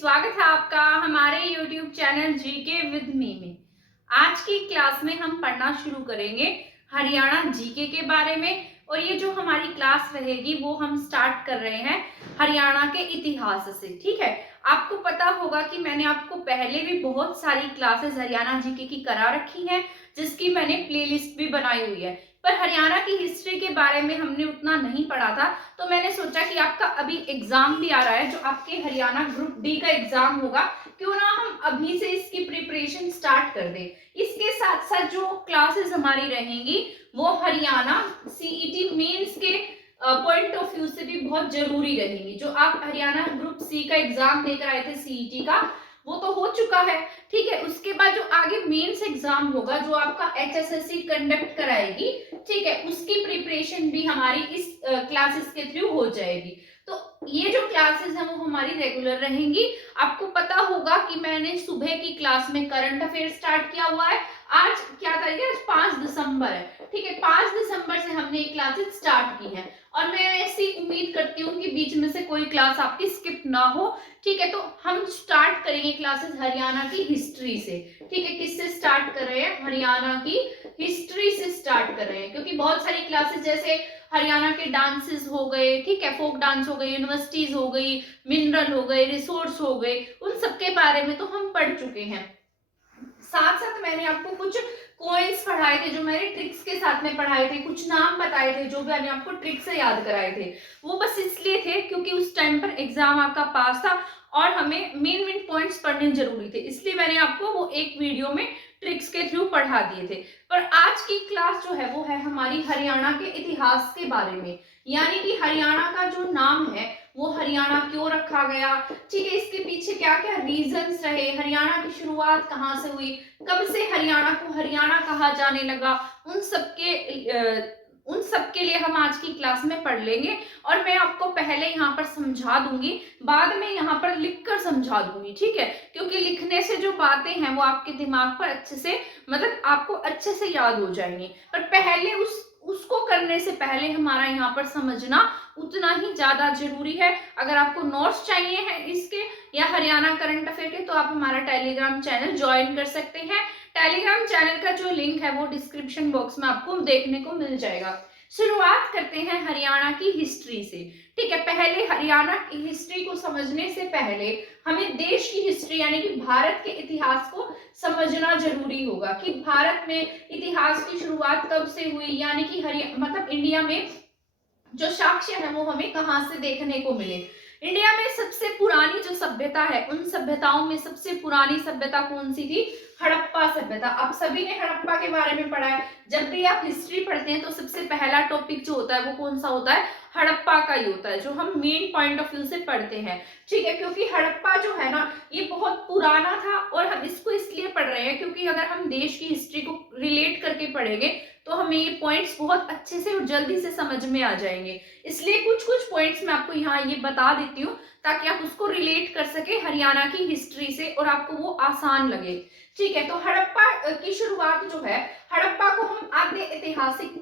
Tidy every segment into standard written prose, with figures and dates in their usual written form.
स्वागत है आपका हमारे YouTube channel GK with me में। आज की क्लास में हम पढ़ना शुरू करेंगे हरियाणा जीके के बारे में। और ये जो हमारी क्लास रहेगी वो हम स्टार्ट कर रहे हैं हरियाणा के इतिहास से। ठीक है, आपको पता होगा कि मैंने आपको पहले भी बहुत सारी क्लासेस हरियाणा जीके की करा रखी हैं, जिसकी मैंने प्लेलिस्ट भी बनाई हुई है। पर हरियाणा की हिस्ट्री के बारे में हमने उतना नहीं पढ़ा था, तो मैंने सोचा कि आपका अभी एग्जाम भी आ रहा है, जो आपके हरियाणा ग्रुप डी का एग्जाम होगा, क्यों ना हम अभी से इसकी प्रिपरेशन स्टार्ट कर दें। इसके साथ साथ जो क्लासेस हमारी रहेंगी वो हरियाणा सीईटी मेंस के पॉइंट ऑफ व्यू से भी बहुत जरूरी रहेंगी। जो आप हरियाणा ग्रुप सी का एग्जाम देकर आए थे सीईटी का, वो तो हो चुका है। ठीक है, उसके बाद जो आगे मेंस एग्जाम होगा, जो आपका एचएसएससी कंडक्ट कराएगी, ठीक है, उसकी प्रिपरेशन भी हमारी इस क्लासेस के थ्रू हो जाएगी। तो ये जो क्लासेस हैं वो हमारी रेगुलर रहेंगी। आपको पता होगा कि मैंने सुबह की क्लास में करंट अफेयर स्टार्ट किया हुआ है। आज क्या तारीख है? आज 5 दिसंबर है। ठीक है, 5 दिसंबर से हमने ये क्लासेस स्टार्ट की है और मैं ऐसी उम्मीद करती हूँ कि बीच में से कोई क्लास आपकी स्किप ना हो। ठीक है, तो हम स्टार्ट करेंगे क्लासेस हरियाणा की हिस्ट्री से। ठीक है, किससे स्टार्ट कर रहे हैं? हरियाणा की हिस्ट्री से स्टार्ट कर रहे हैं, क्योंकि बहुत सारी क्लासेस जैसे हरियाणा के डांसेस हो गए, ठीक है, फोक डांस हो गए, यूनिवर्सिटीज हो गई, मिनरल हो गए, रिसोर्स हो गए, उन सबके बारे में तो हम पढ़ चुके हैं। साथ साथ मैंने आपको कुछ कोइंस पढ़ाए थे, जो मैंने ट्रिक्स के साथ में पढ़ाए थे, कुछ नाम बताए थे जो मैंने आपको ट्रिक से याद कराए थे। वो बस इसलिए थे क्योंकि उस टाइम पर एग्जाम आपका पास था और हमें मेन मेन पॉइंट्स पढ़ने जरूरी थे, इसलिए मैंने आपको वो एक वीडियो में ट्रिक्स के थ्रू पढ़ा दिए थे। पर आज की क्लास जो है वो है हमारी हरियाणा के इतिहास के बारे में, यानी कि हरियाणा का जो नाम है वो हरियाणा क्यों रखा गया, ठीक है, इसके पीछे क्या क्या रीजंस रहे, हरियाणा की शुरुआत कहाँ से हुई, कब से हरियाणा को हरियाणा कहा जाने लगा, उन सब के लिए हम आज की क्लास में पढ़ लेंगे। और मैं आपको पहले यहाँ पर समझा दूंगी, बाद में यहाँ पर लिखकर समझा दूंगी। ठीक है, क्योंकि लिखने से जो बातें हैं वो आपके दिमाग पर अच्छे से, मतलब आपको अच्छे से याद हो जाएंगी। पर पहले उसको करने से पहले हमारा यहाँ पर समझना उतना ही ज्यादा जरूरी है। अगर आपको नोट्स चाहिए हैं इसके या हरियाणा करंट अफेयर के, तो आप हमारा टेलीग्राम चैनल ज्वाइन कर सकते हैं। टेलीग्राम चैनल का जो लिंक है वो डिस्क्रिप्शन बॉक्स में आपको देखने को मिल जाएगा। शुरुआत करते हैं हरियाणा की हिस्ट्री से। ठीक है, पहले हरियाणा की हिस्ट्री को समझने से पहले हमें देश की हिस्ट्री यानी कि भारत के इतिहास को समझना जरूरी होगा कि भारत में इतिहास की शुरुआत कब से हुई, यानी कि मतलब इंडिया में जो साक्ष्य है वो हमें कहाँ से देखने को मिले। इंडिया में सबसे पुरानी जो सभ्यता है, उन सभ्यताओं में सबसे पुरानी सभ्यता कौन सी थी? हड़प्पा सभ्यता। आप सभी ने हड़प्पा के बारे में पढ़ा है। जब भी आप हिस्ट्री पढ़ते हैं तो सबसे पहला टॉपिक जो होता है वो कौन सा होता है? हड़प्पा का ही होता है, जो हम मेन पॉइंट ऑफ व्यू से पढ़ते हैं। ठीक है, क्योंकि हड़प्पा जो है ना ये बहुत पुराना था और हम इसको इसलिए पढ़ रहे हैं क्योंकि अगर हम देश की हिस्ट्री को रिलेट करके पढ़ेंगे तो हमें ये पॉइंट्स बहुत अच्छे से और जल्दी से समझ में आ जाएंगे। इसलिए कुछ कुछ पॉइंट्स मैं आपको यहाँ ये बता देती हूँ ताकि आप उसको रिलेट कर सके हरियाणा की हिस्ट्री से और आपको वो आसान लगे। ठीक है, तो हड़प्पा की शुरुआत जो है, हड़प्पा को हम आद्य ऐतिहासिक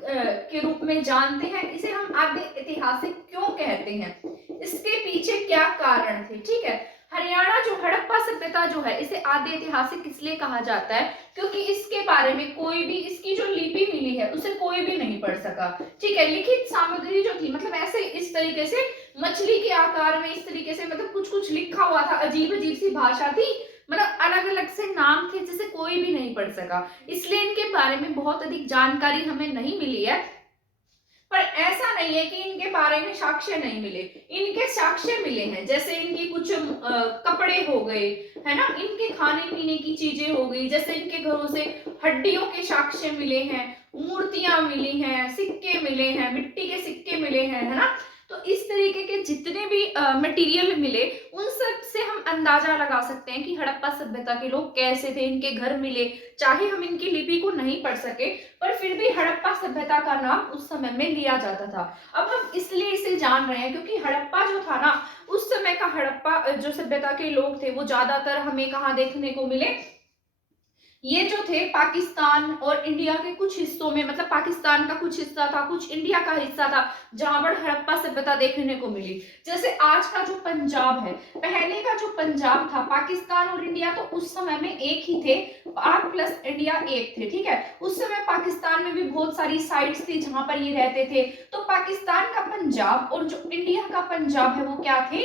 के रूप में जानते हैं। इसे हम आद्य ऐतिहासिक क्यों कहते हैं, इसके पीछे क्या कारण थे? ठीक है, हरियाणा जो हड़प्पा सभ्यता जो है इसे आद्य ऐतिहासिक इसलिए कहा जाता है क्योंकि इसके बारे में कोई भी, इसकी जो लिपि मिली है उसे कोई भी नहीं पढ़ सका। ठीक है, लिखित सामग्री जो थी, मतलब ऐसे इस तरीके से मछली के आकार में, इस तरीके से, मतलब कुछ कुछ लिखा हुआ था, अजीब अजीब सी भाषा थी, मतलब अलग अलग से नाम थे जिसे कोई भी नहीं पढ़ सका, इसलिए इनके बारे में बहुत अधिक जानकारी हमें नहीं मिली है। पर ऐसा नहीं है कि इनके बारे में साक्ष्य नहीं मिले, इनके साक्ष्य मिले हैं। जैसे इनकी कुछ कपड़े हो गए, है ना, इनके खाने पीने की चीजें हो गई, जैसे इनके घरों से हड्डियों के साक्ष्य मिले हैं, मूर्तियां मिली हैं, सिक्के मिले हैं, मिट्टी के सिक्के मिले हैं, है ना। तो इस तरीके के जितने भी मटेरियल मिले उन सब से हम अंदाजा लगा सकते हैं कि हड़प्पा सभ्यता के लोग कैसे थे, इनके घर मिले, चाहे हम इनकी लिपि को नहीं पढ़ सके पर फिर भी हड़प्पा सभ्यता का नाम उस समय में लिया जाता था। अब हम इसलिए इसे जान रहे हैं क्योंकि हड़प्पा जो था ना, उस समय का हड़प्पा जो सभ्यता के लोग थे वो ज्यादातर हमें कहाँ देखने को मिले? ये जो थे पाकिस्तान और इंडिया के कुछ हिस्सों में, मतलब पाकिस्तान का कुछ हिस्सा था, कुछ इंडिया का हिस्सा था, जहां पर हड़प्पा सभ्यता देखने को मिली। जैसे आज का जो पंजाब है, पहले का जो पंजाब था, पाकिस्तान और इंडिया तो उस समय में एक ही थे, पाक प्लस इंडिया एक थे, ठीक है। उस समय पाकिस्तान में भी बहुत सारी साइट्स थी जहां पर ये रहते थे। तो पाकिस्तान का पंजाब और जो इंडिया का पंजाब है वो क्या थे,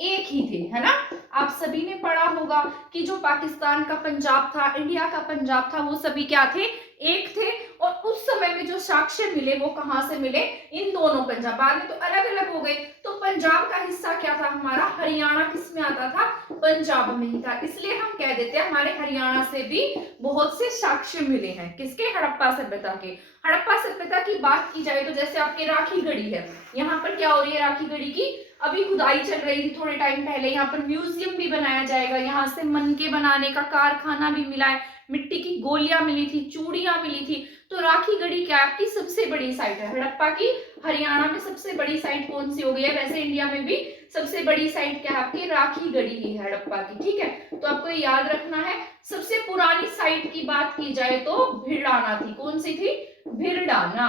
एक ही थे, है ना। आप सभी ने पढ़ा होगा कि जो पाकिस्तान का पंजाब था, इंडिया का पंजाब था, वो सभी क्या थे, एक थे। और उस समय में जो साक्ष्य मिले वो कहां से मिले, इन दोनों पंजाब, बाद में तो अलग अलग हो गए। तो पंजाब का हिस्सा क्या था हमारा, हरियाणा किस में आता था, पंजाब में ही था। इसलिए हम कह देते हैं हमारे हरियाणा से भी बहुत से साक्ष्य मिले हैं, किसके, हड़प्पा सभ्यता के। हड़प्पा सभ्यता की बात की जाए तो जैसे आपके राखी गढ़ी है, यहाँ पर क्या हो रही है, राखी गढ़ी की अभी खुदाई चल रही थी थोड़े टाइम पहले। यहाँ पर म्यूजियम भी बनाया जाएगा, यहाँ से मनके बनाने का कारखाना भी मिला है, मिट्टी की गोलियां मिली थी, चूड़ियां मिली थी। तो राखी गढ़ी क्या आपकी सबसे बड़ी साइट है हड़प्पा की। हरियाणा में सबसे बड़ी साइट कौन सी हो गई है, वैसे इंडिया में भी सबसे बड़ी साइट क्या है आपकी, राखी गढ़ी ही है हड़प्पा की, ठीक है। तो आपको याद रखना है। सबसे पुरानी साइट की बात की जाए तो भिड़ाना थी, कौन सी थी, भिड़ाना।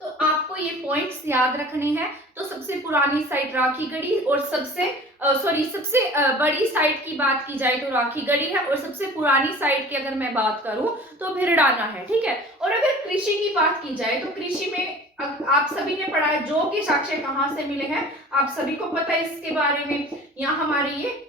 तो आपको ये पॉइंट्स याद रखने हैं। तो सबसे पुरानी साइट राखी गढ़ी, और सबसे बड़ी साइट की बात की जाए तो राखी गढ़ी है, और सबसे पुरानी साइट की अगर मैं बात करूं तो भिड़ाना है, ठीक है। और अगर कृषि की बात की जाए तो कृषि में आप सभी ने पढ़ा है जौ के साक्ष्य कहां से मिले हैं, आप सभी को पता है इसके बारे में। यहाँ हमारी ये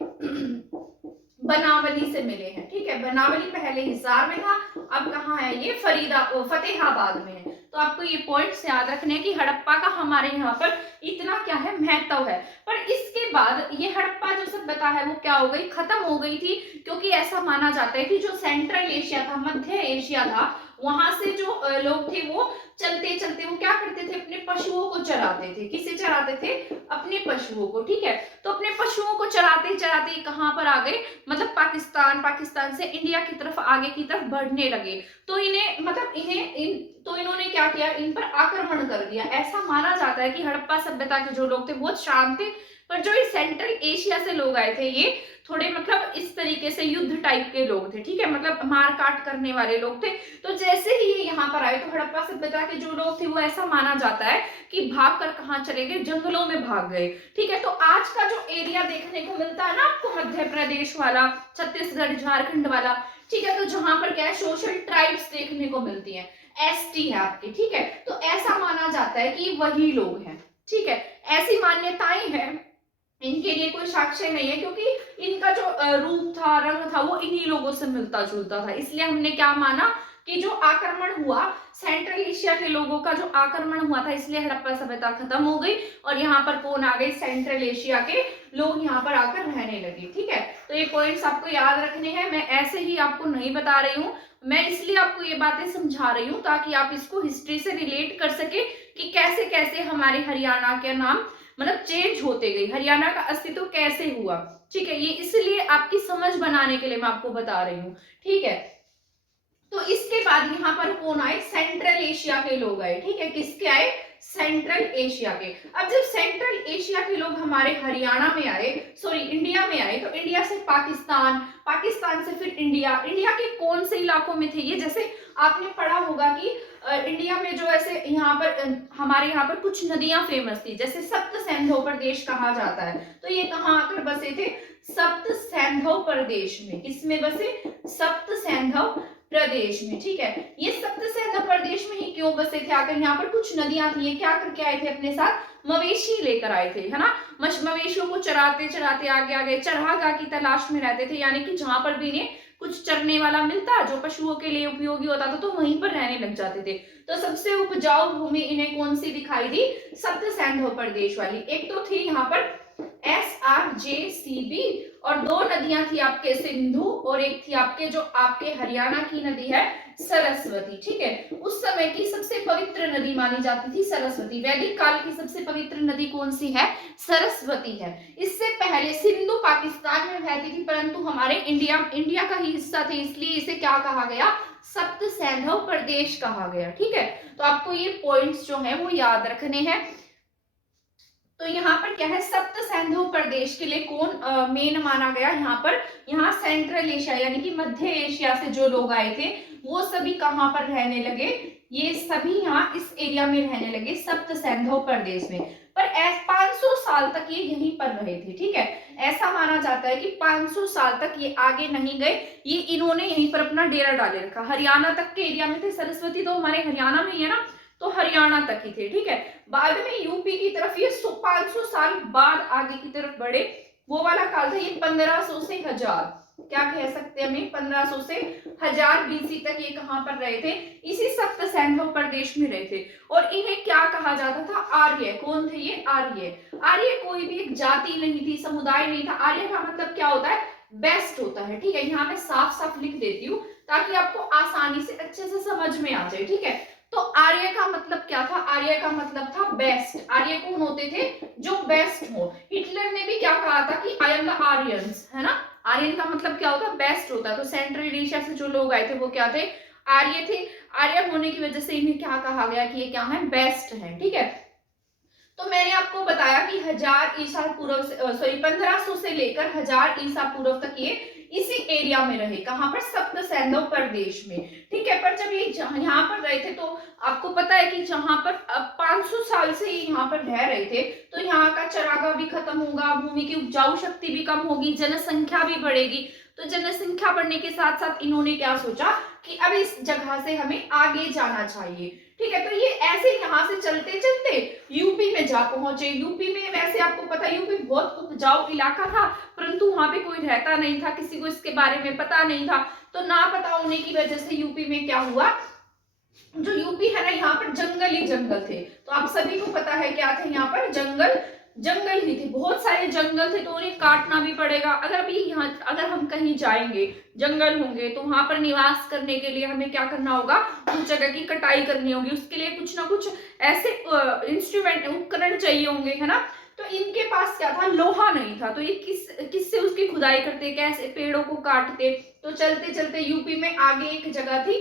बनावली से मिले हैं, ठीक है। बनावली पहले हिसार में था, अब कहाँ है ये, फतेहाबाद में है। तो आपको ये पॉइंट्स याद रखने हैं कि हड़प्पा का हमारे यहाँ पर इतना क्या है, महत्व है। पर इसके बाद ये हड़प्पा जो सभ्यता है वो क्या हो गई, खत्म हो गई थी। क्योंकि ऐसा माना जाता है कि जो सेंट्रल एशिया था, मध्य एशिया था, वहां से जो लोग थे वो चलते चलते वो क्या करते थे, अपने पशुओं को चराते थे। किसे चराते थे, अपने पशुओं को, ठीक है। तो अपने पशुओं को चराते चराते कहां पर आ गए, मतलब पाकिस्तान से इंडिया की तरफ, आगे की तरफ बढ़ने लगे। तो इन्होंने क्या किया, इन पर आक्रमण कर दिया। ऐसा माना जाता है कि हड़प्पा सभ्यता के जो लोग थे बहुत शांत थे, पर जो सेंट्रल एशिया से लोग आए थे ये थोड़े मतलब इस तरीके से युद्ध टाइप के लोग थे, ठीक है, मतलब मार काट करने वाले लोग थे। तो जैसे ही ये यहाँ पर आए तो हड़प्पा सभ्यता के जो लोग थे वो ऐसा माना जाता है कि भाग कर कहाँ चले गए, जंगलों में भाग गए, ठीक है। तो आज का जो एरिया देखने को मिलता है ना आपको, मध्य प्रदेश वाला, छत्तीसगढ़, झारखंड वाला, ठीक है, तो जहां पर क्या है, सोशल ट्राइब्स देखने को मिलती है, एसटी है आपके, ठीक है। तो ऐसा माना जाता है कि वही लोग हैं, ठीक है। ऐसी मान्यताएं हैं, इनके लिए कोई साक्ष्य नहीं है, क्योंकि इनका जो रूप था, रंग था, वो इन्हीं लोगों से मिलता जुलता था। इसलिए हमने क्या माना कि जो आक्रमण हुआ, सेंट्रल एशिया के लोगों का जो आक्रमण हुआ था, इसलिए हड़प्पा सभ्यता खत्म हो गई। और यहाँ पर कौन आ गए, सेंट्रल एशिया के लोग यहाँ पर आकर रहने लगे, ठीक है। तो ये पॉइंट्स आपको याद रखने हैं। मैं ऐसे ही आपको नहीं बता रही हूँ, मैं इसलिए आपको ये बातें समझा रही हूँ ताकि आप इसको हिस्ट्री से रिलेट कर सके कि कैसे कैसे हमारे हरियाणा के नाम मतलब चेंज होते गई, हरियाणा का अस्तित्व कैसे हुआ, ठीक है। ये इसलिए आपकी समझ बनाने के लिए मैं आपको बता रही हूँ, ठीक है। तो इसके बाद यहाँ पर कौन आए, सेंट्रल एशिया के लोग आए, ठीक है। किसके आए, सेंट्रल एशिया के। अब जब सेंट्रल एशिया के लोग हमारे हरियाणा में आए, सॉरी इंडिया में आए, तो इंडिया से पाकिस्तान, पाकिस्तान से फिर इंडिया, इंडिया के कौन से इलाकों में थे ये, जैसे आपने पढ़ा होगा कि इंडिया में जो ऐसे यहाँ पर हमारे यहाँ पर कुछ नदियां फेमस थी, जैसे सप्त सैंधव प्रदेश कहा जाता है। तो ये कहाँ आकर बसे थे, सप्त सैंधव प्रदेश में। किसमें बसे, सप्त सैंधव प्रदेश में, ठीक है। ये सप्त सैंधव प्रदेश में ही क्यों बसे थे, आकर यहाँ पर कुछ नदियां थी, ये क्या करके आए थे, अपने साथ मवेशी लेकर आए थे, है ना। मवेशियों को चराते चराते आगे आगे चरवाहा की तलाश में रहते थे, यानी कि जहां पर भी इन्हें कुछ चरने वाला मिलता जो पशुओं के लिए उपयोगी होता था, तो वहीं पर रहने लग जाते थे। तो सबसे उपजाऊ भूमि इन्हें कौन सी दिखाई दी, सप्त सैंधव प्रदेश वाली। एक तो थी यहाँ पर SRJCB, और दो नदियां थी आपके सिंधु, और एक थी आपके जो आपके हरियाणा की नदी है सरस्वती, ठीक है। उस समय की सबसे पवित्र नदी मानी जाती थी सरस्वती। वैदिक काल की सबसे पवित्र नदी कौन सी है, सरस्वती है। इससे पहले सिंधु पाकिस्तान में बहती थी, परंतु हमारे इंडिया का ही हिस्सा थी, इसलिए इसे क्या कहा गया, सप्त सैंधव प्रदेश कहा गया, ठीक है। तो आपको ये पॉइंट्स जो है वो याद रखने हैं। तो यहाँ पर क्या है, सप्त सैंधव प्रदेश के लिए कौन मेन माना गया यहाँ पर, यहाँ सेंट्रल एशिया यानी कि मध्य एशिया से जो लोग आए थे वो सभी कहाँ पर रहने लगे, ये सभी यहाँ इस एरिया में रहने लगे सप्त सैंधव प्रदेश में। पर 500 साल तक ये यहीं पर रहे थे, ठीक है। ऐसा माना जाता है कि 500 साल तक ये आगे नहीं गए, ये इन्होंने यहीं पर अपना डेरा डाले रखा। हरियाणा तक के एरिया में थे, सरस्वती तो हमारे हरियाणा में ही है ना, तो हरियाणा तक ही थे, ठीक है। बाद में यूपी की तरफ ये 500 साल बाद आगे की तरफ बढ़े, वो वाला काल था ये 1500 से 1000, क्या कह सकते हैं हमें, 1500 से 1000 बीसी तक ये कहां पर रहे थे, इसी सप्त सैंधव प्रदेश में रहे थे। और इन्हें क्या कहा जाता था, आर्य। कौन थे ये, आर्य। आर्य कोई भी एक जाति नहीं थी, समुदाय नहीं था। आर्य का मतलब क्या होता है, बेस्ट होता है, ठीक है। यहाँ मैं साफ साफ लिख देती हूँ ताकि आपको आसानी से अच्छे से समझ में आ जाए, ठीक है। तो आर्य का मतलब क्या था, आर्य का मतलब था बेस्ट। आर्य कौन होते थे, जो बेस्ट हो। हिटलर ने भी क्या कहा था कि आई एम द आर्यंस, है ना। आर्यन का मतलब क्या होता है, बेस्ट होता है। तो सेंट्रल एशिया से जो लोग आए थे वो क्या थे, आर्य थे। आर्य होने की वजह से इन्हें क्या कहा गया कि ये क्या है, बेस्ट है, ठीक है। तो मैंने आपको बताया कि 1000 ईसा पूर्व से 1500 से लेकर 1000 ईसा पूर्व तक ये इसी एरिया में रहे, कहां पर, सप्त सैंधव प्रदेश में, ठीक है। पर जब ये यहाँ पर रहे थे तो आपको पता है कि जहां पर 500 साल से ये यहाँ पर रह रहे थे, तो यहाँ का चरागाह भी खत्म होगा, भूमि की उपजाऊ शक्ति भी कम होगी, जनसंख्या भी बढ़ेगी। तो जनसंख्या बढ़ने के साथ साथ इन्होंने क्या सोचा कि अब इस जगह से हमें आगे जाना चाहिए, ठीक है। तो ये ऐसे यहाँ से चलते चलते यूपी में जा पहुंचे। यूपी में वैसे आपको पता है यूपी बहुत उपजाऊ इलाका था, परंतु वहां पे कोई रहता नहीं था, किसी को इसके बारे में पता नहीं था। तो ना पता होने की वजह से यूपी में क्या हुआ, जो यूपी है ना, यहाँ पर जंगल ही जंगल थे। तो आप सभी को पता है क्या थे, यहाँ पर जंगल जंगल ही थे, बहुत सारे जंगल थे, तो उन्हें काटना भी पड़ेगा। अगर अभी यहाँ अगर हम कहीं जाएंगे, जंगल होंगे, तो वहां पर निवास करने के लिए हमें क्या करना होगा, उस जगह की कटाई करनी होगी। उसके लिए कुछ ना कुछ ऐसे इंस्ट्रूमेंट उपकरण चाहिए होंगे, है ना। तो इनके पास क्या था, लोहा नहीं था। तो ये किससे उसकी खुदाई करते, कैसे पेड़ों को काटते। तो चलते चलते यूपी में आगे एक जगह थी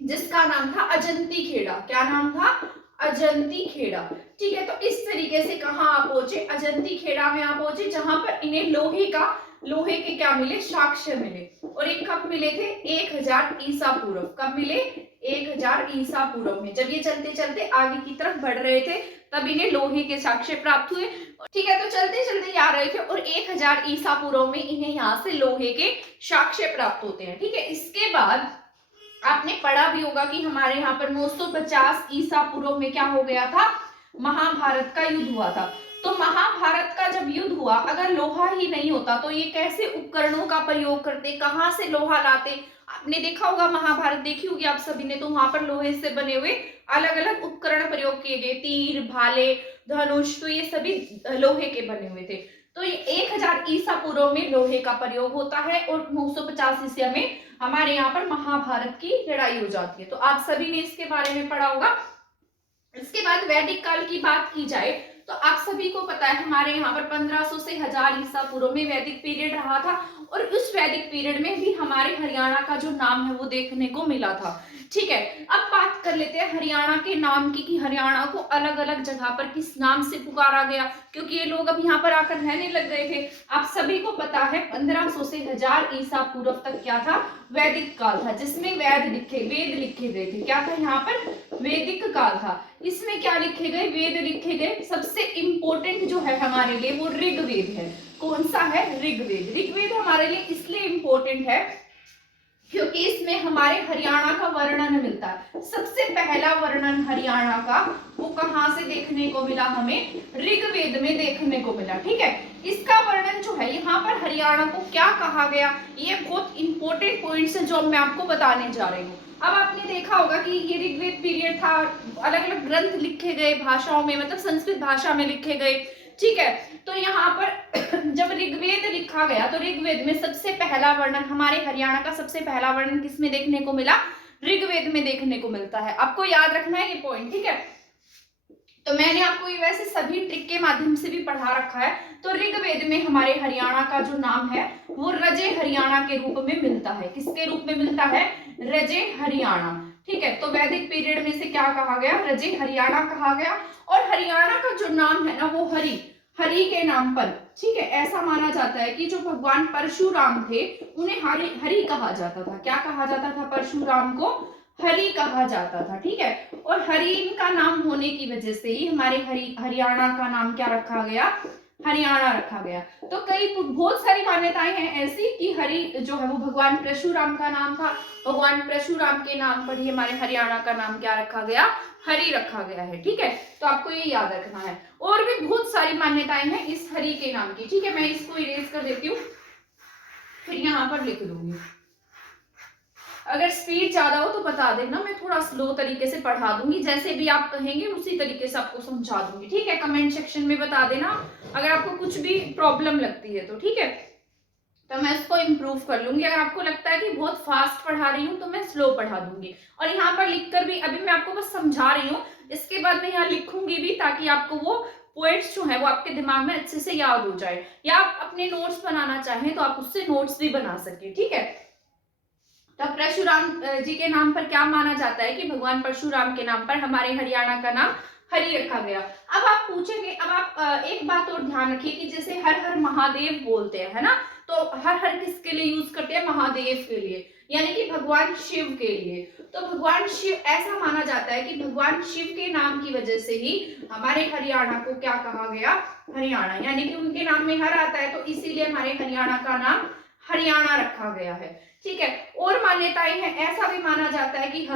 जिसका नाम था अजंती खेड़ा। क्या नाम था, अजंती खेड़ा, ठीक है। तो इस तरीके से कहाँ आप पहुंचे, अजंती खेड़ा में आप पहुंचे, जहां पर इन्हें लोहे के क्या मिले, साक्ष्य मिले। और एक कब मिले थे, 1000 ईसा पूर्व। कब मिले, 1000 ईसा पूर्व में। जब ये चलते चलते आगे की तरफ बढ़ रहे थे तब इन्हें लोहे के साक्ष्य प्राप्त हुए, ठीक है। तो चलते चलते आ रहे थे और 1000 ईसा पूर्व में इन्हें यहाँ से लोहे के साक्ष्य प्राप्त होते हैं, ठीक है। इसके बाद आपने पढ़ा भी होगा कि हमारे यहाँ पर 950 ईसा पूर्व में क्या हो गया था, महाभारत का युद्ध हुआ था। तो महाभारत का जब युद्ध हुआ, अगर लोहा ही नहीं होता तो ये कैसे उपकरणों का प्रयोग करते, कहां से लोहा लाते। आपने देखा होगा, महाभारत देखी होगी आप सभी ने, तो वहां पर लोहे से बने हुए अलग अलग उपकरण प्रयोग किए गए, तीर, भाले, धनुष, तो ये सभी लोहे के बने हुए थे। तो ये 1000 ईसा पूर्व में लोहे का प्रयोग होता है और 950 ईसा में हमारे यहाँ पर महाभारत की लड़ाई हो जाती है। तो आप सभी ने इसके बारे में पढ़ा होगा। इसके बाद वैदिक काल की बात की जाए तो आप सभी को पता है हमारे यहाँ पर 1500 से 1000 ईसा पूर्व में वैदिक पीरियड रहा था। और उस वैदिक पीरियड में भी हमारे हरियाणा का जो नाम है वो देखने को मिला था, ठीक है। अब बात कर लेते हैं हरियाणा के नाम की, कि हरियाणा को अलग अलग जगह पर किस नाम से पुकारा गया, क्योंकि ये लोग अब यहाँ पर आकर रहने लग गए थे। आप सभी को पता है 1500 से 1000 ईसा पूर्व तक क्या था, वैदिक काल था, जिसमें वेद लिखे गए थे। क्या था यहाँ पर, वैदिक काल था। इसमें क्या लिखे गए, वेद लिखे गए। सबसे इंपॉर्टेंट जो है हमारे लिए वो ऋग्वेद है। कौन सा है, ऋग्वेद। ऋग्वेद हमारे लिए इसलिए इंपॉर्टेंट है क्योंकि इसमें हमारे हरियाणा का वर्णन मिलता है। सबसे पहला वर्णन हरियाणा का वो कहां से देखने को मिला, हमें ऋग्वेद में देखने को मिला, ठीक है। इसका वर्णन जो है, यहाँ पर हरियाणा को क्या कहा गया, ये बहुत इंपॉर्टेंट पॉइंट्स है जो मैं आपको बताने जा रही हूँ। अब आपने देखा होगा कि ये ऋग्वेद पीरियड था, अलग अलग ग्रंथ लिखे गए भाषाओं में, मतलब संस्कृत भाषा में लिखे गए, ठीक है। तो यहाँ पर जब ऋग्वेद लिखा गया तो ऋग्वेद में सबसे पहला वर्णन, हमारे हरियाणा का सबसे पहला वर्णन किसमें देखने को मिला, ऋग्वेद में देखने को मिलता है। आपको याद रखना है ये पॉइंट, ठीक है। तो मैंने आपको ये वैसे सभी ट्रिक के माध्यम से भी पढ़ा रखा है। तो ऋग्वेद में हमारे हरियाणा का जो नाम है वो रजे हरियाणा के रूप में मिलता है। किसके रूप में मिलता है, रजे हरियाणा, ठीक है, तो वैदिक पीरियड में से क्या कहा गया, रजे हरियाणा कहा गया। और हरियाणा का जो नाम है ना वो हरि, हरि के नाम पर, ठीक है, ऐसा माना जाता है कि जो भगवान परशुराम थे उन्हें हरि हरि कहा जाता था। क्या कहा जाता था, परशुराम को हरि कहा जाता था। ठीक है, और हरि का नाम होने की वजह से ही हमारे हरियाणा का नाम क्या रखा गया, हरियाणा रखा गया। तो कई बहुत सारी मान्यताएं हैं ऐसी कि हरि जो है वो भगवान परशुराम का नाम था, भगवान परशुराम के नाम पर ही हमारे हरियाणा का नाम क्या रखा गया, हरि रखा गया है। ठीक है, तो आपको ये याद रखना है। और भी बहुत सारी मान्यताएं हैं इस हरि के नाम की। ठीक है, मैं इसको इरेज कर देती हूँ, फिर यहाँ पर लिख दूंगी। अगर स्पीड ज्यादा हो तो बता देना, मैं थोड़ा स्लो तरीके से पढ़ा दूंगी, जैसे भी आप कहेंगे उसी तरीके से आपको समझा दूंगी। ठीक है, कमेंट सेक्शन में बता देना अगर आपको कुछ भी प्रॉब्लम लगती है तो। ठीक है, तो मैं इसको इम्प्रूव कर लूंगी। अगर आपको लगता है कि बहुत फास्ट पढ़ा रही हूँ तो मैं स्लो पढ़ा दूंगी। और यहाँ पर लिखकर भी, अभी मैं आपको बस समझा रही हूँ, इसके बाद मैं यहाँ लिखूंगी भी ताकि आपको वो पॉइंट्स जो है वो आपके दिमाग में अच्छे से याद हो जाए, या आप अपने नोट्स बनाना चाहें तो आप उससे नोट्स भी बना सके। ठीक है, तो परशुराम जी के नाम पर क्या माना जाता है कि भगवान परशुराम के नाम पर हमारे हरियाणा का नाम हरि रखा गया। अब आप पूछेंगे, अब आप एक बात और ध्यान रखिए कि जैसे हर हर महादेव बोलते हैं, है ना, तो हर हर किसके लिए यूज करते हैं, महादेव के लिए, यानी कि भगवान शिव के लिए। तो भगवान शिव, ऐसा माना जाता है कि भगवान शिव के नाम की वजह से ही हमारे हरियाणा को क्या कहा गया, हरियाणा, यानी कि उनके नाम में हर आता है तो इसीलिए हमारे हरियाणा का नाम हरियाणा रखा गया है। ठीक है, और मान्यताएं हैं, ऐसा भी माना जाता है कि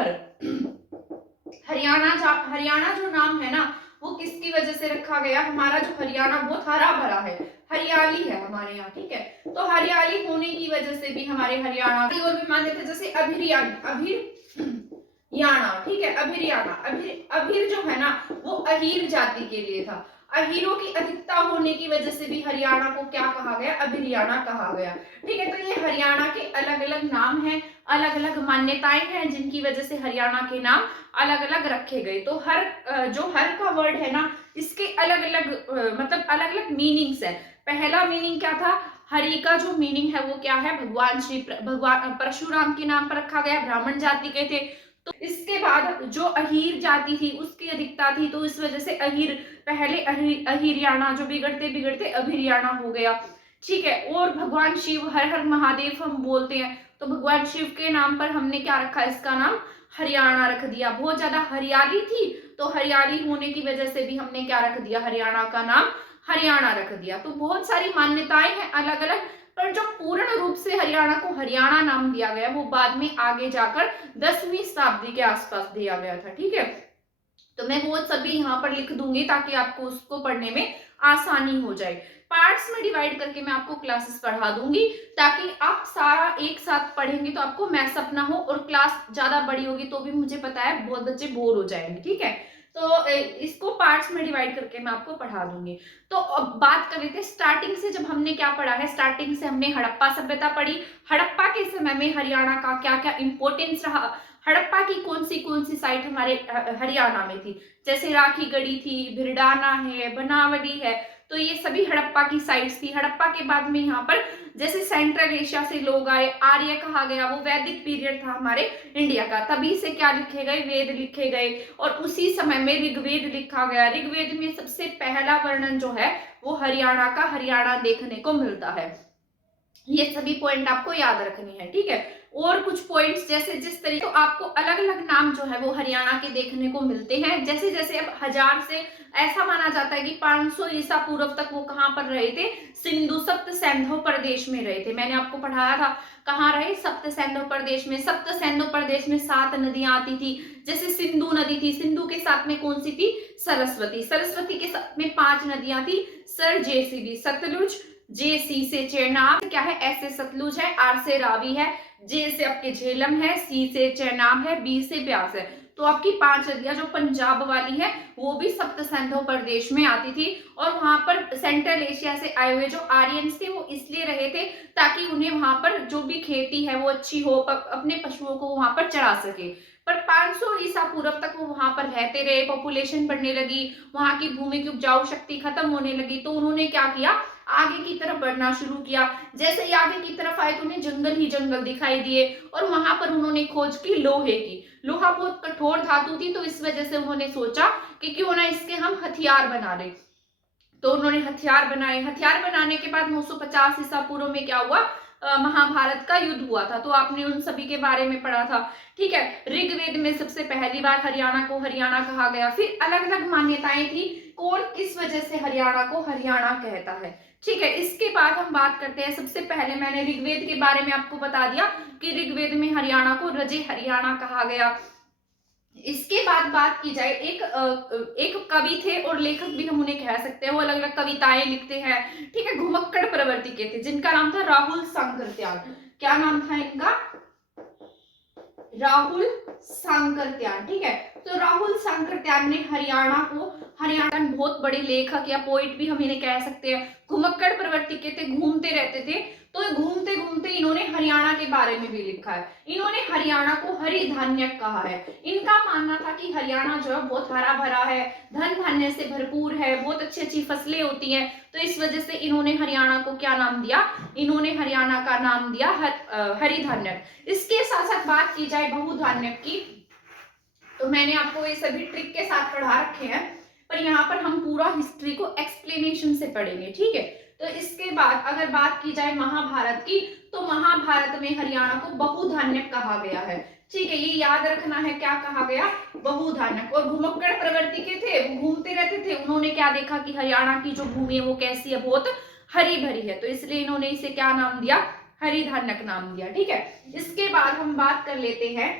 हरियाणा जो नाम है ना वो किसकी वजह से रखा गया, हमारा जो हरियाणा बहुत हरा भरा है, हरियाली है हमारे यहाँ। ठीक है, तो हरियाली होने की वजह से भी हमारे हरियाणा की और भी मान्यता, जैसे अभिरियाणा, ठीक है, अभिर जो है ना वो अहीर जाति के लिए था। अहीरों की अधिकता होने की वजह से भी हरियाणा को क्या कहा गया, अभिरियाणा कहा गया। ठीक है, तो ये हरियाणा के अलग अलग नाम हैं, अलग अलग मान्यताएं हैं जिनकी वजह से हरियाणा के नाम अलग अलग रखे गए। तो हर का वर्ड है ना, इसके अलग अलग मतलब अलग अलग मीनिंग्स है। पहला मीनिंग क्या था, हरि का जो मीनिंग है वो क्या है, भगवान परशुराम के नाम पर रखा गया, ब्राह्मण जाति के थे। तो इसके बाद जो अहीर जाति थी उसकी अधिकता थी, तो इस वजह से अहीर, पहले अहिरियाणा जो बिगड़ते बिगड़ते अभिरियाणा हो गया। ठीक है, और भगवान शिव, हर हर महादेव हम बोलते हैं, तो भगवान शिव के नाम पर हमने क्या रखा, इसका नाम हरियाणा रख दिया। बहुत ज्यादा हरियाली थी तो हरियाली होने की वजह से भी हमने क्या रख दिया, हरियाणा का नाम हरियाणा रख दिया। तो बहुत सारी मान्यताएं हैं अलग अलग, पर जो पूर्ण रूप से हरियाणा को हरियाणा नाम दिया गया वो बाद में आगे जाकर 10वीं शताब्दी के आसपास दिया गया था। ठीक है, तो मैं वो सभी यहाँ पर लिख दूंगी ताकि आपको उसको पढ़ने में आसानी हो जाए। पार्ट्स में डिवाइड करके मैं आपको क्लासेस पढ़ा दूंगी ताकि आप सारा एक साथ पढ़ेंगे तो आपको मैसअप ना हो, और क्लास ज्यादा बड़ी होगी तो भी मुझे पता है बहुत बच्चे बोर हो जाएंगे। ठीक है, तो इसको पार्ट्स में डिवाइड करके मैं आपको पढ़ा दूंगी। तो अब बात कर लेते हैं स्टार्टिंग से, जब हमने क्या पढ़ा है, स्टार्टिंग से हमने हड़प्पा सभ्यता पढ़ी। हड़प्पा के समय में हरियाणा का क्या क्या इंपॉर्टेंस रहा, हड़प्पा की कौन सी साइट हमारे हरियाणा में थी, जैसे राखी गढ़ी थी, भिरडाना है, बनावली है, तो ये सभी हड़प्पा की साइट्स थी। हड़प्पा के बाद में यहाँ पर जैसे सेंट्रल एशिया से लोग आए, आर्य कहा गया, वो वैदिक पीरियड था हमारे इंडिया का, तभी से क्या लिखे गए, वेद लिखे गए, और उसी समय में ऋग्वेद लिखा गया। ऋग्वेद में सबसे पहला वर्णन जो है वो हरियाणा का, हरियाणा देखने को मिलता है। ये सभी पॉइंट आपको याद रखनी है। ठीक है, और कुछ पॉइंट्स जैसे जिस तरीके, तो आपको अलग अलग नाम जो है वो हरियाणा के देखने को मिलते हैं। जैसे जैसे अब 1000 से, ऐसा माना जाता है कि 500 ईसा पूर्व तक वो कहाँ पर रहे थे, सिंधु सप्त सैंधव प्रदेश में रहे थे। मैंने आपको पढ़ाया था कहाँ रहे, सप्त सैंधव प्रदेश में। सप्त सैंधव प्रदेश में 7 नदियां आती थी, जैसे सिंधु नदी थी, सिंधु के साथ में कौन सी थी, सरस्वती, सरस्वती के साथ में 5 नदियां थी, सर जेसीबी सतलुज, जे सी से चेनाब, क्या है, एस से सतलुज है, आर से रावी है, जे से आपके झेलम है, सी से चेनाब है, बी से ब्यास है। तो आपकी 5 नदियां जो पंजाब वाली है वो भी सप्त सैंधव प्रदेश में आती थी। और वहां पर सेंट्रल एशिया से आए हुए जो आर्यंस थे वो इसलिए रहे थे ताकि उन्हें वहां पर जो भी खेती है वो अच्छी हो, अपने पशुओं को वहां पर चरा सके। पर 500 ईसा पूर्व तक वो वहां पर रहते रहे, पॉपुलेशन बढ़ने लगी, वहां की भूमि की उपजाऊ शक्ति खत्म होने लगी, तो उन्होंने क्या किया, आगे की तरफ बढ़ना शुरू किया। जैसे ही आगे की तरफ आए तो उन्हें जंगल ही जंगल दिखाई दिए और वहां पर उन्होंने खोज की लोहे की। लोहा बहुत कठोर धातु थी, तो इस वजह से उन्होंने सोचा कि क्यों ना इसके हम हथियार बना लें। तो उन्होंने हथियार बनाए। हथियार बनाने के बाद 950 ईसा पूर्व में क्या हुआ, महाभारत का युद्ध हुआ था। तो आपने उन सभी के बारे में पढ़ा था, ठीक है। ऋग्वेद में सबसे पहली बार हरियाणा को हरियाणा कहा गया। फिर अलग अलग मान्यताएं थी कौन किस वजह से हरियाणा को हरियाणा कहता है, ठीक है। इसके बाद हम बात करते हैं, सबसे पहले मैंने ऋग्वेद के बारे में आपको बता दिया कि ऋग्वेद में हरियाणा को रजे हरियाणा कहा गया। इसके बाद बात की जाए, एक कवि थे और लेखक भी हम उन्हें कह सकते हैं, वो अलग अलग कविताएं लिखते हैं, ठीक है। घुमक्कड़ प्रवृत्ति के थे, जिनका नाम था राहुल सांकृत्याल। क्या नाम था इनका? राहुल सांकृत्याल, ठीक है। तो राहुल सांकृत्याल ने हरियाणा को, हरियाणा बहुत बड़े लेखक या पोइट भी हम इन्हें कह सकते हैं। घुमक्कड़ प्रवृत्ति के थे, घूमते रहते थे। तो घूमते घूमते इन्होंने हरियाणा के बारे में भी लिखा है। इन्होंने हरियाणा को हरि धान्य कहा है। इनका मानना था कि हरियाणा जो है बहुत हरा भरा है, धन धान्य से भरपूर है, बहुत अच्छी अच्छी फसलें होती हैं। तो इस वजह से इन्होंने हरियाणा को क्या नाम दिया? इन्होंने हरियाणा का नाम दिया हरि धान्य। इसके साथ साथ बात की जाए बहुधान्य की, तो मैंने आपको ये सभी ट्रिक के साथ पढ़ा रखे हैं, पर यहाँ पर हम पूरा हिस्ट्री को एक्सप्लेनेशन से पढ़ेंगे, ठीक है। तो इसके बाद अगर बात की जाए महाभारत की, तो महाभारत में हरियाणा को बहुधान्य कहा गया है, ठीक है। ये याद रखना है, क्या कहा गया? बहुधान्य। और घुमक्कड़ प्रवृत्ति के थे, वो घूमते रहते थे। उन्होंने क्या देखा कि हरियाणा की जो भूमि है वो कैसी है, बहुत हरी भरी है। तो इसलिए इन्होंने इसे क्या नाम दिया? हरिधान्यक नाम दिया, ठीक है। इसके बाद हम बात कर लेते हैं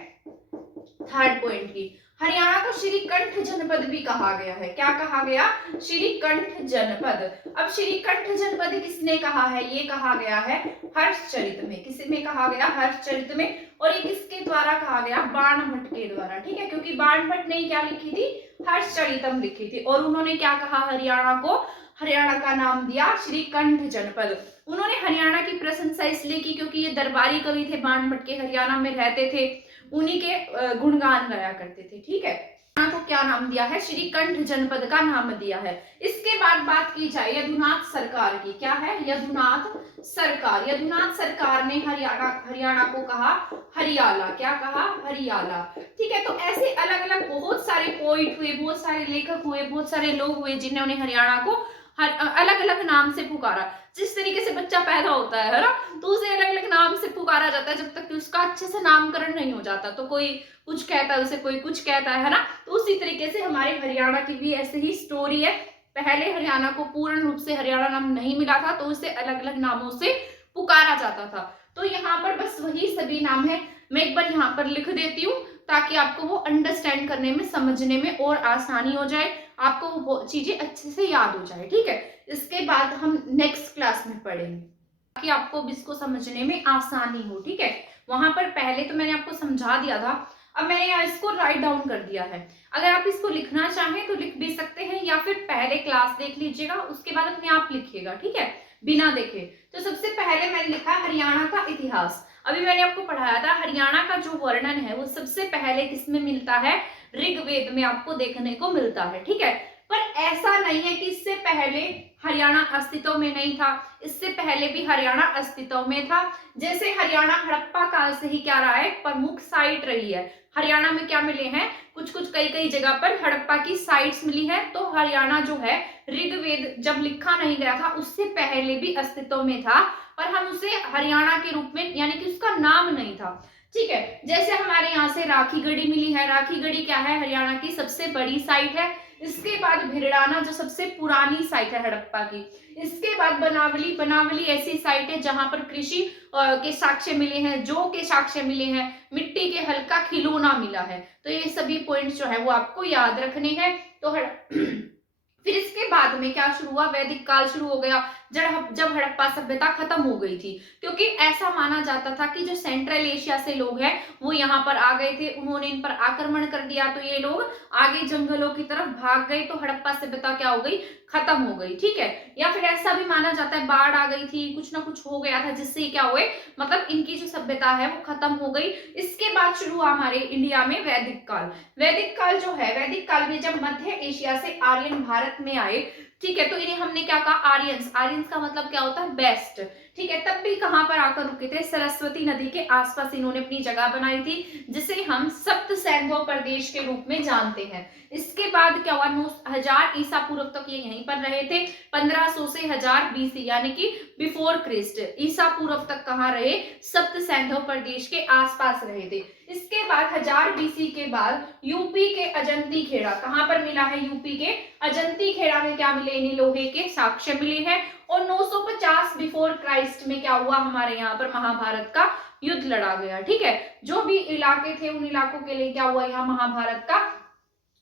थर्ड पॉइंट की। हरियाणा को श्रीकंठ जनपद भी कहा गया है। क्या कहा गया? श्रीकंठ जनपद। अब श्रीकंठ जनपद किसने कहा है? ये कहा गया है हर्षचरित में। किसमें कहा गया? हर्षचरित में। और ये किसके द्वारा कहा गया? बाणभट्ट के द्वारा, ठीक है। क्योंकि बाणभट्ट ने क्या लिखी थी? हर्षचरितम लिखी थी। और उन्होंने क्या कहा? हरियाणा को, हरियाणा का नाम दिया श्रीकंठ जनपद। उन्होंने हरियाणा की प्रशंसा इसलिए की क्योंकि ये दरबारी कवि थे, बाणभट्ट के, हरियाणा में रहते थे, उन्हीं के गुणगान गाया करते थे, ठीक है। को क्या नाम दिया है? श्रीकंठ जनपद का नाम दिया है। इसके बाद बात की जाए यदुनाथ सरकार की। क्या है? यदुनाथ सरकार। यदुनाथ सरकार ने हरियाणा को कहा हरियाला। क्या कहा? हरियाला, ठीक है। तो ऐसे अलग अलग बहुत सारे पोइट हुए, बहुत सारे लेखक हुए, बहुत सारे लोग हुए जिन्होंने हरियाणा को अलग अलग नाम से पुकारा। जिस तरीके से बच्चा पैदा होता है ना, तो उसे अलग अलग नाम से पुकारा जाता है जब तक कि उसका अच्छे से नामकरण नहीं हो जाता। तो कोई कुछ कहता है उसे, कोई कुछ कहता है ना। तो उसी तरीके से हमारे हरियाणा की भी ऐसे ही स्टोरी है। पहले हरियाणा को पूर्ण रूप से हरियाणा नाम नहीं मिला था, तो उसे अलग अलग नामों से पुकारा जाता था। तो यहाँ पर बस वही सभी नाम है। मैं एक बार यहाँ पर लिख देती हूँ ताकि आपको वो अंडरस्टैंड करने में, समझने में और आसानी हो जाए, आपको वो चीजें अच्छे से याद हो जाए, ठीक है। इसके बाद हम नेक्स्ट क्लास में पढ़ेंगे ताकि आपको इसको समझने में आसानी हो, ठीक है। वहां पर पहले तो मैंने आपको समझा दिया था, अब मैंने यहाँ इसको राइट डाउन कर दिया है। अगर आप इसको लिखना चाहें तो लिख भी सकते हैं, या फिर पहले क्लास देख लीजिएगा, उसके बाद अपने आप लिखिएगा, ठीक है, बिना देखे। तो सबसे पहले मैंने लिखा हरियाणा का इतिहास। अभी मैंने आपको पढ़ाया था हरियाणा का जो वर्णन है वो सबसे पहले किसमें मिलता है? ऋग्वेद में आपको देखने को मिलता है, ठीक है। पर ऐसा नहीं है कि इससे पहले हरियाणा अस्तित्व में नहीं था, इससे पहले भी हरियाणा अस्तित्व में था। जैसे हरियाणा हड़प्पा काल से ही क्या रहा है? प्रमुख साइट रही है। हरियाणा में क्या मिले हैं? कुछ कुछ कई जगह पर हड़प्पा की साइट्स मिली है। तो हरियाणा जो है ऋग्वेद जब लिखा नहीं गया था उससे पहले भी अस्तित्व में था, पर हम उसे हरियाणा के रूप में, यानी कि उसका नाम नहीं था, ठीक है। जैसे हमारे यहाँ से राखीगढ़ी मिली है। राखीगढ़ी क्या है? हरियाणा की सबसे बड़ी साइट है। इसके बाद भिरडाना जो सबसे पुरानी साइट है हड़प्पा की। इसके बाद बनावली। बनावली ऐसी साइट है जहां पर कृषि के साक्ष्य मिले हैं, जौ के साक्ष्य मिले हैं, मिट्टी के हल्का खिलौना मिला है। तो ये सभी पॉइंट्स जो है वो आपको याद रखने हैं। तो फिर इसके बाद में क्या शुरू हुआ? वैदिक काल शुरू हो गया, जब हड़प्पा सभ्यता खत्म हो गई थी। क्योंकि ऐसा माना जाता था कि जो सेंट्रल एशिया से लोग हैं वो यहाँ पर आ गए थे, उन्होंने इन पर आक्रमण कर दिया, तो ये लोग आगे जंगलों की तरफ भाग गए, तो हड़प्पा सभ्यता क्या हो गई? खत्म हो गई, ठीक है। या फिर ऐसा भी माना जाता है बाढ़ आ गई थी, कुछ ना कुछ हो गया था जिससे क्या हुए, मतलब इनकी जो सभ्यता है वो खत्म हो गई। इसके बाद शुरू हुआ हमारे इंडिया में वैदिक काल। वैदिक काल जो है, वैदिक काल में जब मध्य एशिया से आर्यन भारत में आए ठीक है। तो इन्हें हमने क्या कहा, आर्यंस। आर्यंस का मतलब क्या होता है, बेस्ट। ठीक है। तब भी कहां पर आकर रुके थे, सरस्वती नदी के आसपास इन्होंने अपनी जगह बनाई थी, जिसे हम सप्त सैंधव प्रदेश के रूप में जानते हैं। इसके बाद क्या हुआ, 9000 ईसा पूर्व तक ये यहीं पर रहे थे। 1500 से 1000 बीसी यानी कि बिफोर क्रिस्ट, ईसा पूर्व तक कहाँ रहे, सप्त सैंधव प्रदेश के आसपास रहे थे। इसके बाद 1000 बीसी के बाद यूपी के अजंती खेड़ा, कहां पर मिला है, यूपी के अजंती खेड़ा में क्या मिले, इन्हें लोहे के साक्ष्य मिले हैं। और 950 बिफोर क्राइस्ट में क्या हुआ, हमारे यहाँ पर महाभारत का युद्ध लड़ा गया। ठीक है। जो भी इलाके थे उन इलाकों के लिए क्या हुआ, यहाँ महाभारत का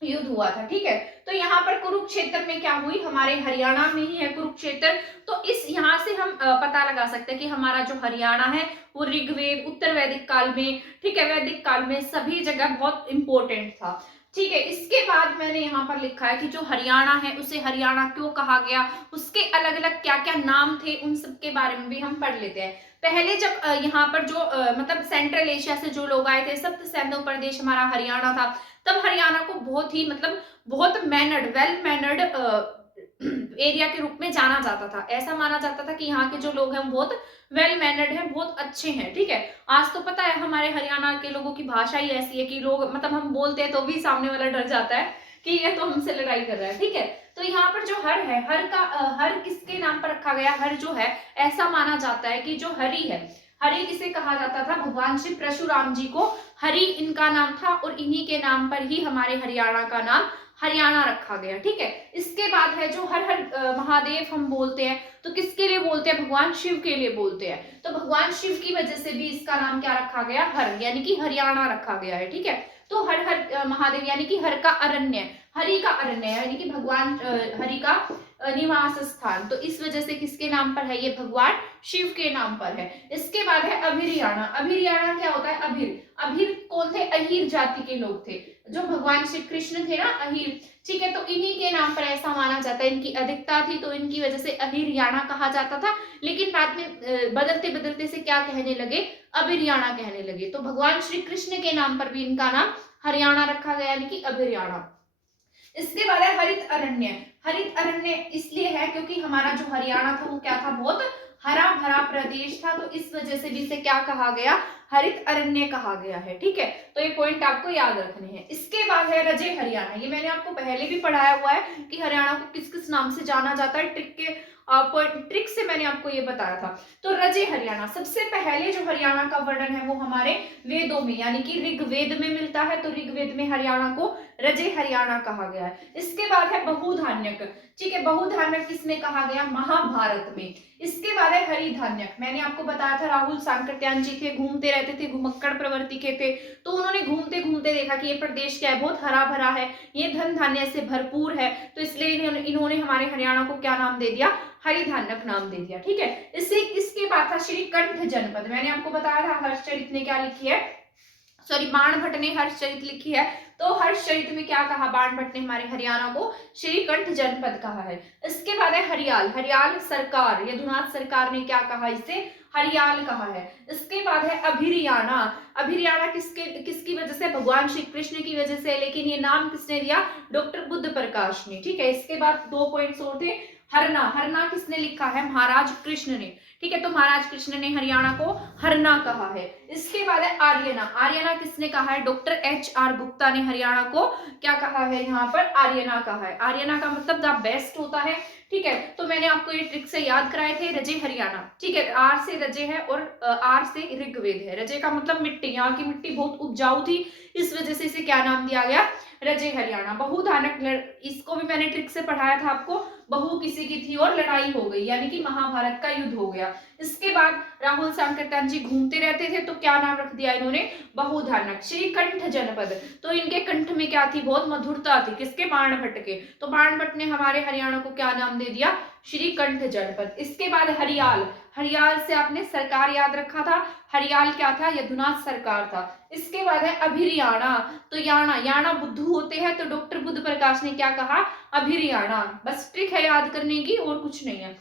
युद्ध हुआ था। ठीक है। तो यहाँ पर कुरुक्षेत्र में क्या हुई, हमारे हरियाणा में ही है कुरुक्षेत्र। तो इस यहाँ से हम पता लगा सकते हैं कि हमारा जो हरियाणा है वो ऋग्वेद, उत्तर वैदिक काल में, ठीक है, वैदिक काल में सभी जगह बहुत इंपॉर्टेंट था। ठीक है। इसके बाद मैंने यहाँ पर लिखा है कि जो हरियाणा है उसे हरियाणा क्यों कहा गया, उसके अलग अलग क्या क्या नाम थे, उन सब के बारे में भी हम पढ़ लेते हैं। पहले जब यहाँ पर जो मतलब सेंट्रल एशिया से जो लोग आए थे, सप्त सैंधव प्रदेश हमारा हरियाणा था, तब हरियाणा को बहुत ही मतलब बहुत मैनर्ड, वेल मैनर्ड एरिया के रूप में जाना जाता था। ऐसा माना जाता था कि यहाँ के जो लोग हैं बहुत वेल मैनर्ड हैं, बहुत अच्छे हैं। ठीक है। आज तो पता है हमारे हरियाणा के लोगों की भाषा ही ऐसी है कि लोग मतलब हम बोलते हैं तो भी सामने वाला डर जाता है कि ये तो हमसे लड़ाई कर रहा है। ठीक है। तो यहाँ पर जो हर है, हर का हर किसके नाम पर रखा गया, हर जो है ऐसा माना जाता है कि जो हरि है, हरि किसे कहा जाता था, भगवान श्री परशुराम जी को हरि इनका नाम था, और इन्हीं के नाम पर ही हमारे हरियाणा का नाम हरियाणा रखा गया। ठीक है। इसके बाद है जो हर हर महादेव हम बोलते हैं, तो किसके लिए बोलते हैं, भगवान शिव के लिए बोलते हैं। तो भगवान शिव की वजह से भी इसका नाम क्या रखा गया, हर, यानी कि हरियाणा रखा गया है। ठीक है। तो हर हर महादेव यानी कि हर का अरण्य, हरि का अरण्य यानी कि भगवान हरि का निवास स्थान, तो इस वजह से किसके नाम पर है, ये भगवान शिव के नाम पर है। इसके बाद है अभिरियाणा। अभिरियाणा क्या होता है, अभिर, अभिर कौन थे, अहीर जाति के लोग थे, जो भगवान श्री कृष्ण थे ना, अहीर। ठीक है। तो इन्हीं के नाम पर ऐसा माना जाता है, इनकी अधिकता थी तो इनकी वजह से अहिरियाणा कहा जाता था। लेकिन बाद में बदलते बदलते से क्या कहने लगे, अभिरियाणा कहने लगे। तो भगवान श्री कृष्ण के नाम पर भी इनका नाम हरियाणा रखा गया, यानी कि अभिरियाणा। इसके बाद है हरित अरण्य। हरित अरण्य इसलिए है क्योंकि हमारा जो हरियाणा था वो क्या था, बहुत हरा भरा प्रदेश था, तो इस वजह से भी इसे क्या कहा गया, हरित अरण्य कहा गया है। ठीक है। तो ये पॉइंट आपको याद रखने हैं। इसके बाद है रजे हरियाणा। ये मैंने आपको पहले भी पढ़ाया हुआ है कि हरियाणा को किस किस नाम से जाना जाता है, ट्रिक से मैंने आपको ये बताया था। तो रजे हरियाणा, सबसे पहले जो हरियाणा का वर्णन है वो हमारे वेदों में यानी कि ऋग्वेद में मिलता है, तो ऋग्वेद में हरियाणा को रजे हरियाणा कहा गया है। इसके बाद है बहुधान्यक। ठीक है। बहुधान्यक किसमें कहा गया, महाभारत में। इसके बाद है हरिधान्यक। मैंने आपको बताया था राहुल सांकृत्यायन जी थे, घूमते रहते थे, घुमक्कड़ प्रवृत्ति के थे, तो उन्होंने घूमते घूमते देखा कि ये प्रदेश क्या है, बहुत हरा भरा है, ये धन धान्य से भरपूर है, तो इसलिए इन्होंने हमारे हरियाणा को क्या नाम दे दिया, हरिधान्यक नाम दे दिया। ठीक है। इसके बाद था श्रीकंठ जनपद। मैंने आपको बताया था हर्षचरित ने क्या लिखी है, सॉरी बाणभट्ट ने हर्षचरित लिखी है, तो हर्षचरित में क्या कहा, बाणभट्ट ने हमारे हरियाणा को श्रीकंठ जनपद कहा है। इसके बाद है हरियाल। हरियाल सरकार, यदुनाथ सरकार ने क्या कहा, इसे हरियाल कहा है। इसके बाद है अभिरियाणा। अभिरियाणा किसकी वजह से, भगवान श्री कृष्ण की वजह से, लेकिन ये नाम किसने दिया, डॉक्टर बुद्ध प्रकाश ने। ठीक है। इसके बाद 2 पॉइंट्स और थे। हरना, हरना किसने लिखा है, महाराज कृष्ण ने। ठीक है। तो महाराज कृष्ण ने हरियाणा को हरना कहा है। इसके बाद है आर्यना। आर्यना किसने कहा है, डॉक्टर HR गुप्ता ने हरियाणा को क्या कहा है, यहाँ पर आर्यना कहा है। आर्यना का मतलब द बेस्ट होता है। ठीक है। तो मैंने आपको ये ट्रिक से याद कराए थे, रजे हरियाणा। ठीक है। आर से रजे है और आर से ऋग्वेद है। रजे का मतलब मिट्टी, यहाँ की मिट्टी बहुत उपजाऊ थी, इस वजह से इसे क्या नाम दिया गया, रजे हरियाणा। बहुधानक, इसको भी मैंने ट्रिक से पढ़ाया था आपको, बहू किसी की थी और लड़ाई हो गई, यानी कि महाभारत का युद्ध हो गया। इसके बाद राहुल सांकृत्यायन जी घूमते रहते थे, तो क्या नाम रख दिया इन्होंने, बहुधानक। श्रीकंठ जनपद, तो इनके कंठ में क्या थी, बहुत मधुरता थी, किसके, बाणभट्ट के, तो बाणभट्ट ने हमारे हरियाणा को क्या नाम दे दिया, श्रीकंठ जनपद। इसके बाद हरियाल। हरियाल से आपने सरकार याद रखा था, हरियाल क्या था, यदुनाथ सरकार था। इसके बाद है अभिरियाणा। तो याना, याना बुद्धू होते हैं, तो डॉक्टर बुद्ध प्रकाश ने क्या कहा, अभिरियाणा। बस ट्रिक है याद करने की और कुछ नहीं है।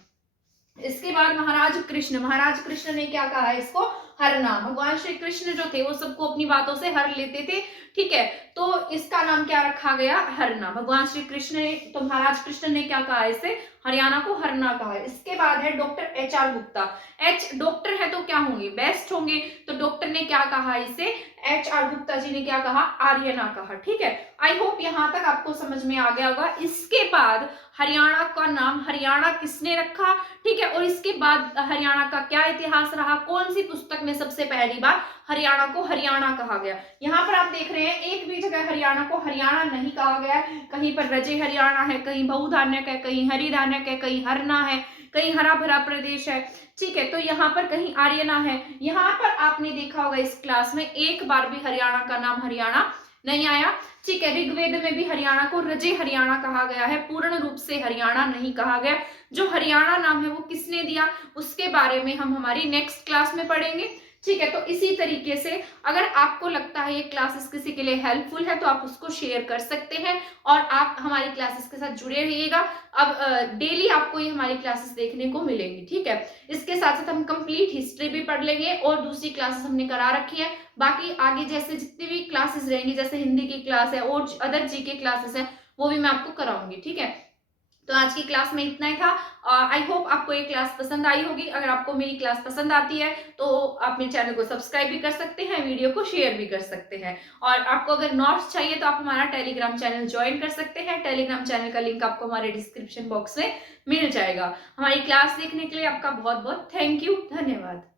इसके बाद महाराज कृष्ण। महाराज कृष्ण ने क्या कहा है इसको, हरना। भगवान श्री कृष्ण जो थे वो सबको अपनी बातों से हर लेते थे, ठीक है। तो इसका नाम क्या रखा गया, हरना। भगवान श्री कृष्ण ने, तो महाराज कृष्ण ने क्या कहा, इसे हरियाणा को हरना कहा है। इसके बाद है doctor HR Gupta. H doctor है तो क्या होंगे, बेस्ट होंगे, तो डॉक्टर ने क्या कहा इसे, HR गुप्ता जी ने क्या कहा, आर्यना कहा, ठीक है। आई होप यहां तक आपको समझ में आ गया होगा। इसके बाद हरियाणा का नाम हरियाणा किसने रखा, ठीक है, और इसके बाद हरियाणा का क्या इतिहास रहा, कौन सी पुस्तक में सबसे पहली बार हरियाणा को हरियाणा कहा गया। यहाँ पर आप देख रहे हैं एक भी जगह हरियाणा को हरियाणा नहीं कहा गया है। कहीं पर रजे हरियाणा है, कहीं बहुधान्यक है, कहीं हरिधान्यक है, कहीं हरना है, कहीं हरा भरा प्रदेश है, ठीक है। तो यहाँ पर कहीं आर्यना है। यहाँ पर आपने देखा होगा इस क्लास में एक बार भी हरियाणा का नाम हरियाणा नहीं आया, ठीक है। ऋग्वेद में भी हरियाणा को रजे हरियाणा कहा गया है, पूर्ण रूप से हरियाणा नहीं कहा गया। जो हरियाणा नाम है वो किसने दिया, उसके बारे में हम हमारी नेक्स्ट क्लास में पढ़ेंगे, ठीक है। तो इसी तरीके से अगर आपको लगता है ये क्लासेस किसी के लिए हेल्पफुल है तो आप उसको शेयर कर सकते हैं और आप हमारी क्लासेस के साथ जुड़े रहिएगा। अब डेली आपको ये हमारी क्लासेस देखने को मिलेंगी, ठीक है। इसके साथ साथ हम कंप्लीट हिस्ट्री भी पढ़ लेंगे और दूसरी क्लासेस हमने करा रखी है। बाकी आगे जैसे जितनी भी क्लासेस रहेंगी, जैसे हिंदी की क्लास है और अदर GK क्लासेस है, वो भी मैं आपको कराऊंगी, ठीक है। तो आज की क्लास में इतना ही था। आई होप आपको ये क्लास पसंद आई होगी। अगर आपको मेरी क्लास पसंद आती है तो आप मेरे चैनल को सब्सक्राइब भी कर सकते हैं, वीडियो को शेयर भी कर सकते हैं। और आपको अगर नोट्स चाहिए तो आप हमारा टेलीग्राम चैनल ज्वाइन कर सकते हैं। टेलीग्राम चैनल का लिंक आपको हमारे डिस्क्रिप्शन बॉक्स में मिल जाएगा। हमारी क्लास देखने के लिए आपका बहुत बहुत थैंक यू, धन्यवाद।